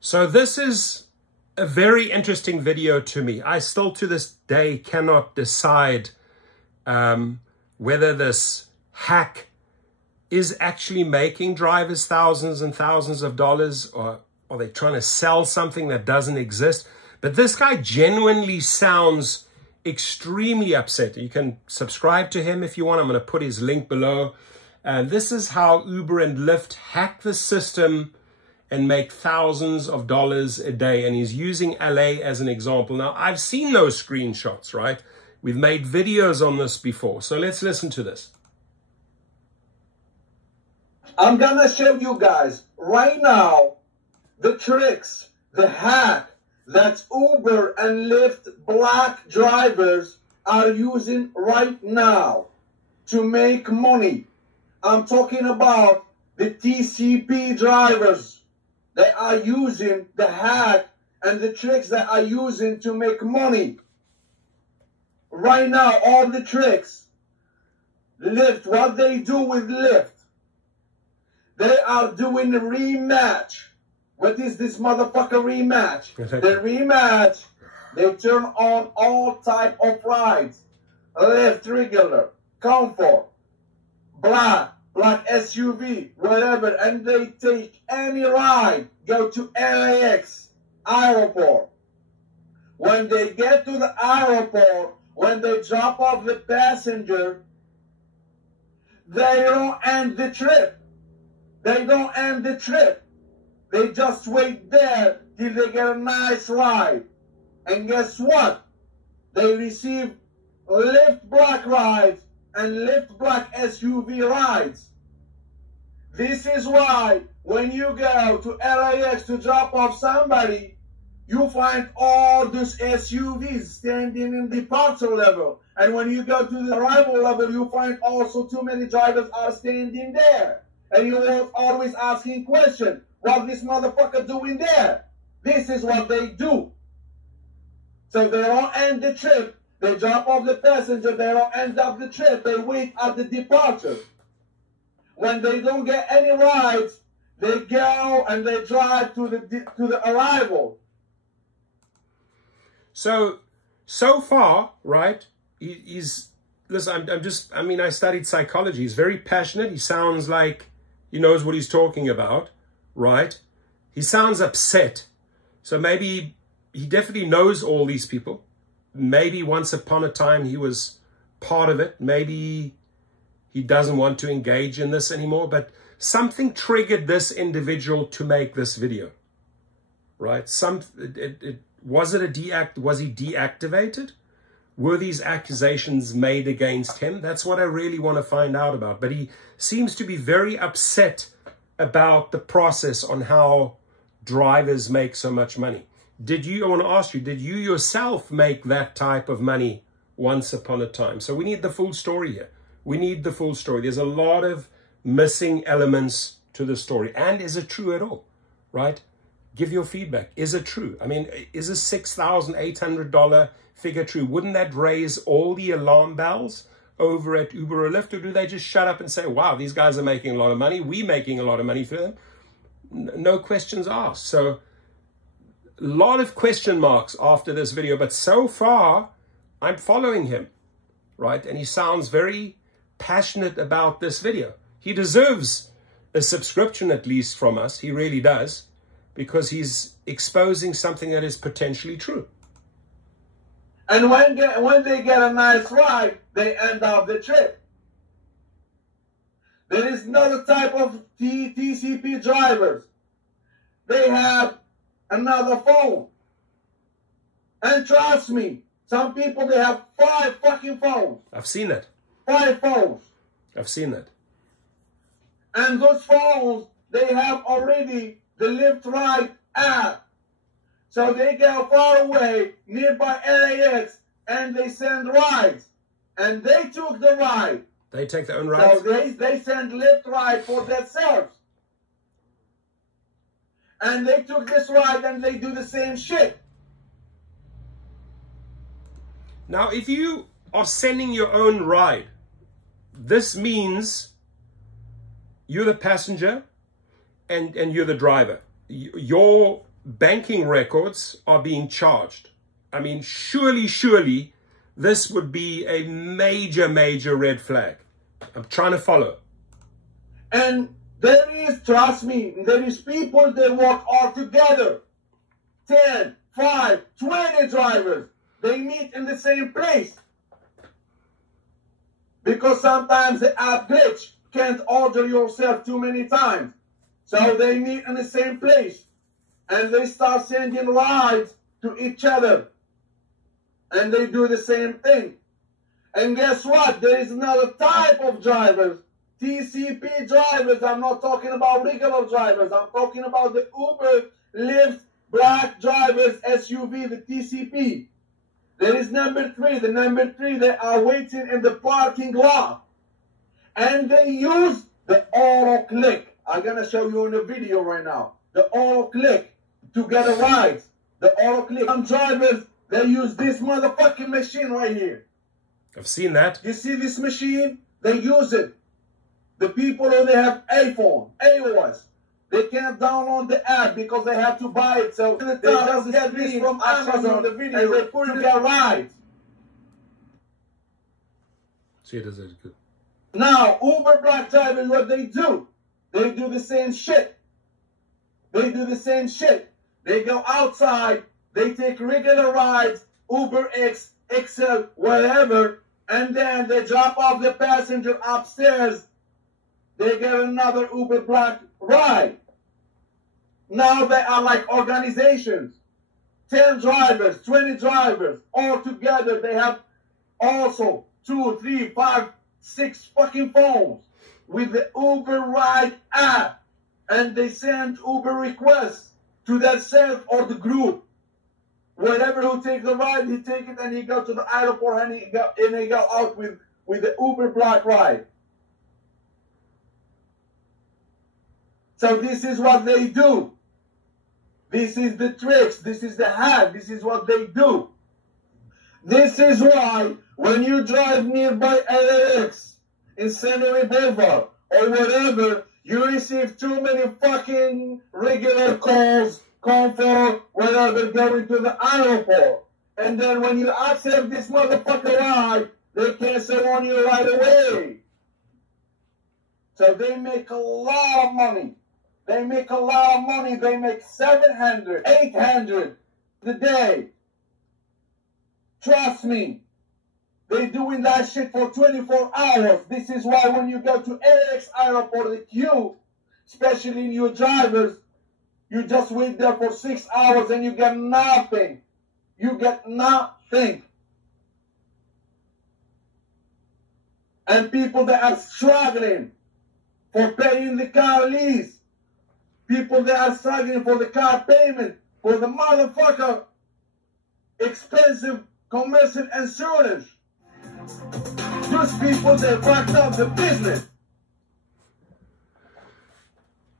So this is a very interesting video to me. I still to this day cannot decide whether this hack is actually making drivers thousands and thousands of dollars, or are they trying to sell something that doesn't exist? But this guy genuinely sounds extremely upset. You can subscribe to him if you want. I'm going to put his link below. This is how Uber and Lyft hack the system and make thousands of dollars a day. And he's using LA as an example. Now, I've seen those screenshots, right? We've made videos on this before. So let's listen to this. I'm gonna show you guys right now the tricks, the hack that Uber and Lyft black drivers are using right now to make money. I'm talking about the TCP drivers that are using the hack and the tricks that are using to make money. Right now, all the tricks. Lyft, what they do with Lyft, they are doing a rematch. What is this motherfucker rematch? The rematch, they turn on all type of rides. Lyft regular, comfort, black SUV, whatever, and they take any ride, go to LAX, airport. When they get to the airport, when they drop off the passenger, they don't end the trip. They don't end the trip. They just wait there till they get a nice ride. And guess what? They receive Lyft black rides and Lyft black SUV rides. This is why when you go to LAX to drop off somebody, you find all these SUVs standing in departure level. And when you go to the arrival level, you find also too many drivers are standing there. And you're always asking questions, what this motherfucker doing there? This is what they do. So they don't end the trip. They drop off the passenger. They don't end up the trip. They wait at the departure. When they don't get any rides, they go and they drive to the arrival. So far, right, listen, I studied psychology. He's very passionate. He sounds like he knows what he's talking about, right? He sounds upset. So maybe he definitely knows all these people. Maybe once upon a time he was part of it. Maybe he doesn't want to engage in this anymore. But something triggered this individual to make this video, right? Was he deactivated? Were these accusations made against him? That's what I really want to find out about. But he seems to be very upset about the process on how drivers make so much money. I want to ask you, did you yourself make that type of money once upon a time? So we need the full story here. We need the full story. There's a lot of missing elements to the story. And is it true at all, right? Give your feedback. Is it true? I mean, is a $6,800 figure true? Wouldn't that raise all the alarm bells over at Uber or Lyft? Or do they just shut up and say, wow, these guys are making a lot of money. We're making a lot of money for them. No questions asked. So a lot of question marks after this video. But so far, I'm following him, right? And he sounds very passionate about this video. He deserves a subscription at least from us. He really does. Because he's exposing something that is potentially true. And when they get a nice ride, they end up the trip. There is another type of TCP drivers. They have another phone. And trust me, some people, they have 5 fucking phones. I've seen that. 5 phones. I've seen that. And those phones, they have already the Lyft Ride app. So they go far away, nearby LAX, and they send rides. And they took the ride. They take their own rides? So they send Lyft Ride for themselves. And they took this ride and they do the same shit. Now, if you are sending your own ride, this means you're the passenger and you're the driver. Your banking records are being charged. I mean, surely this would be a major red flag. I'm trying to follow. And there is, trust me, there is people that work all together. 10, 5, 20 drivers. They meet in the same place. Because sometimes the app glitch, can't order yourself too many times. So they meet in the same place. And they start sending rides to each other. And they do the same thing. And guess what? There is another type of drivers. TCP drivers. I'm not talking about regular drivers. I'm talking about the Uber, Lyft, black drivers, SUV, the TCP. There is number 3. The number 3, they are waiting in the parking lot. And they use the auto click. I'm going to show you in the video right now. The auto click to get a ride. The auto click. Some drivers, they use this motherfucking machine right here. I've seen that. You see this machine? They use it. The people who they have iPhone, iOS, they can't download the app because they have to buy it. So they just get this from Amazon, the video, and they put it in their rides. See, it is good. Now, Uber black drivers, what they do the same shit. They do the same shit. They go outside, they take regular rides, Uber X, XL, whatever, and then they drop off the passenger upstairs. They get another Uber black ride. Now they are like organizations. 10 drivers, 20 drivers, all together. They have also 2, 3, 5, 6 fucking phones with the Uber Ride app. And they send Uber requests to that self or the group. Whatever who takes the ride, he take it and he go to the airport and he go out with the Uber black ride. So this is what they do. This is the tricks. This is the hack. This is what they do. This is why when you drive nearby LAX in Seminary Boulevard or whatever, you receive too many fucking regular calls, comfort, whatever, going to the airport. And then when you accept this motherfucker ride, they cancel on you right away. So they make a lot of money. They make a lot of money. They make 700, 800 a day. Trust me. They're doing that shit for 24 hours. This is why when you go to LAX airport, the queue, especially new drivers, you just wait there for 6 hours and you get nothing. You get nothing. And people that are struggling for paying the car lease. People that are struggling for the car payment, for the motherfucker expensive commercial insurance. Those people that fucked up the business.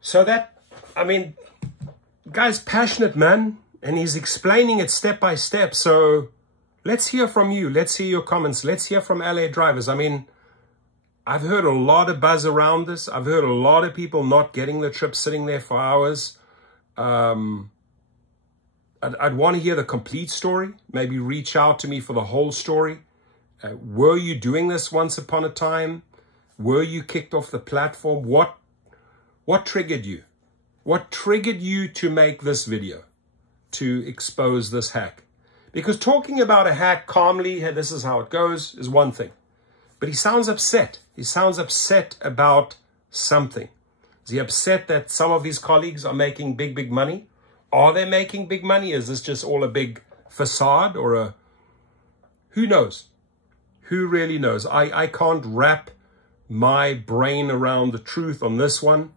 So that, I mean, guy's passionate, man, and he's explaining it step by step. So let's hear from you. Let's hear your comments. Let's hear from LA drivers. I mean, I've heard a lot of buzz around this. I've heard a lot of people not getting the trip, sitting there for hours. I'd want to hear the complete story. Maybe reach out to me for the whole story. Were you doing this once upon a time? Were you kicked off the platform? What triggered you? What triggered you to make this video, to expose this hack? Because talking about a hack calmly, hey, this is how it goes, is one thing. But he sounds upset. He sounds upset about something. Is he upset that some of his colleagues are making big money? Are they making big money? Is this just all a big facade or a... Who knows? Who really knows? I can't wrap my brain around the truth on this one.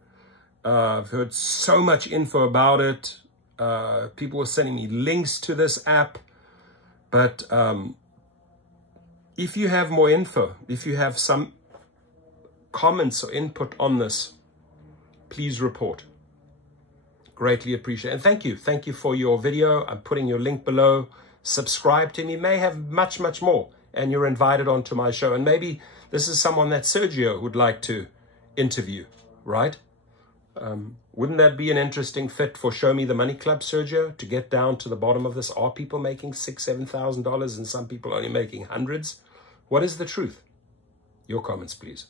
I've heard so much info about it. People were sending me links to this app. But if you have more info, if you have some comments or input on this, please report. Greatly appreciate it. And thank you. Thank you for your video. I'm putting your link below. Subscribe to me. May have much more. And you're invited onto my show. And maybe this is someone that Sergio would like to interview, right? Wouldn't that be an interesting fit for Show Me the Money Club, Sergio, to get down to the bottom of this? Are people making $6,000, $7,000 and some people only making hundreds? What is the truth? Your comments, please.